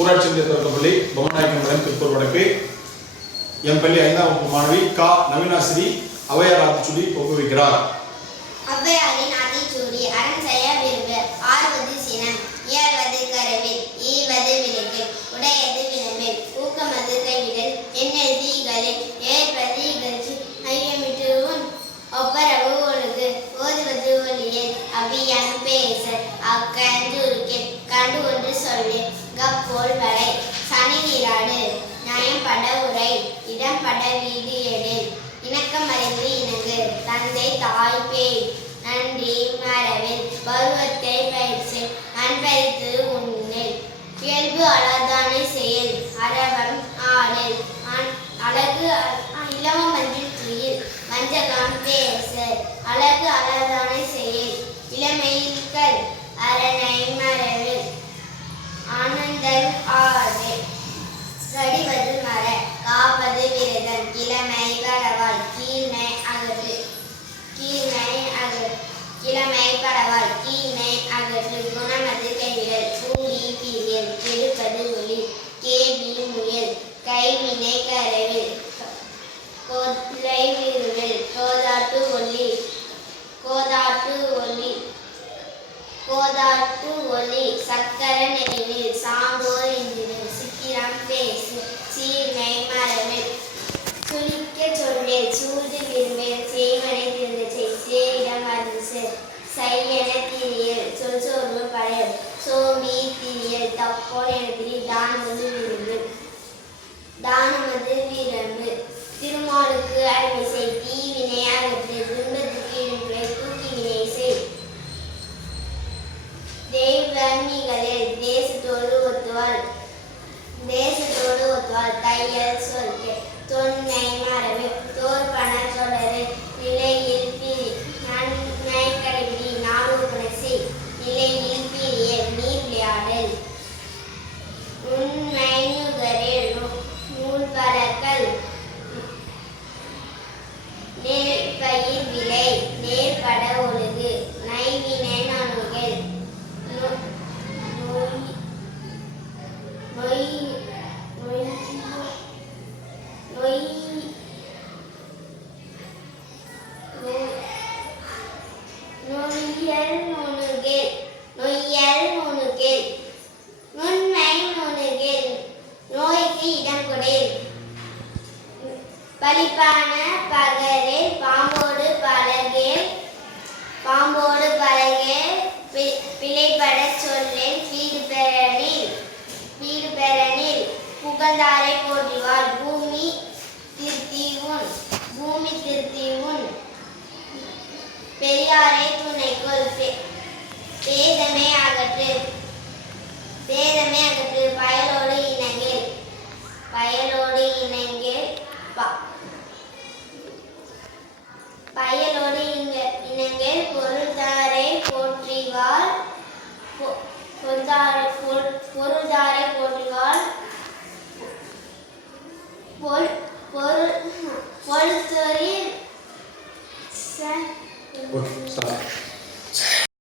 ஊராட்சி ஒன்றிய தொடக்கப்பள்ளி பொம்மநாயக்கன் திருப்பூர் வடக்கு. என் பள்ளி 5ஆம் வகுப்பு மாணவி கா நவீனாசிரி ஔவையார் ஆத்திச்சூடி ஒப்புவிக்கிறார். ஔவையாரின் ஆத்திச்சூடி. அறம் செய்ய விரும்பு, ஆர்வது சினம், இயல்வது கரவில், ஈவது விளக்கு, உடையது விளம்பில், ஊக்கமது கைவிடல், எண்ணெழுதி இகழில், ஏற்பது இகழ்ச்சி, ஐயமிட்டு உன் ஒப்பரவு ஒழுகு, ஓதுவது ஒளியல், அவ்வியம் பேசல், அக்கஞ்சுருக்கில், கண்டு ஒன்று சொல்லு, கப்போல் வளை, சனி நீராடு, நயம்பட உரை, இடம்பட வீடு எழில், இணக்கமறிந்து இணங்கு, தந்தை தாய் பேய், நன்றி மறவில், பருவத்தை பயிற்சி, அன்பறித்து உண்ணில், இயல்பு அழகானை செயல், அரவம் ஆடல், அழகு இளமஞ்சில் துயில், வஞ்சகம் பேச, அழகு அழகானை செயல், இளமையில்கள், அரணை மறவில், ஆனந்தல் ஆடல், கடிவது மர, காப்பது விரதம், கிழமை பரவால், கீழ்மை அகற்று, கிழமை பரவால், கீழ்மை அகற்று, குணமது கைவிடல், கூடி பிரியல், கெடுப்பது ஒளி, கேள்வி முயல், கைவினை கரவில், கொலை விருவில், கோதாட்டு ஒளி, சக்கர நெறிவில், சான்றோர் இன்றில், சித்திரம் பேசு, சீர்மை மரவில், சுழிக்க சொல்லில், சூது விரும்பில், செய்வனை திருந்த செய், சேரிடம் வந்து செய்யன திரியல், சொல் சோர்வு படையல், சோமி திரியல், தப்போல் என திரி, தானமது விரும்பு, திருமாலுக்கு அடிமை செய், தீவினை அகற்று, துன்பத்துக்கு இடுங்களை தூக்கி வினை செய், தெய்வன்மிகளில் தேசத்தோடு ஒத்துவாள், தையல் சொல்க, தொன்னை மரபு, தோற்பன தொடரு, நிலையில் பிரி, நன்மை கடைபிடி, நாடு செய், நிலையில் பிரிய, நீர் விளையாடல், உண்மை நுகரில், நூல் பறக்கல், நெற்பயிர் விளை, நேர்பட ஒழுகு, நைவினை நணுகல், நொய்யல் நுணுகல், நுண்மை நுணுகல், நோய்க்கு இடம் கொடல், பலிப்பான பகலில், பாம்போடு பழகேல், பிழைப்பட சொல்லில், வீடு பெறனில், புகழ்ந்தாரை போற்றிவாள், பூமி திருத்தி உன், பெரியாரை துணைக்கொள், பேதமே அகற்று, பயலோடு இணங்கில்,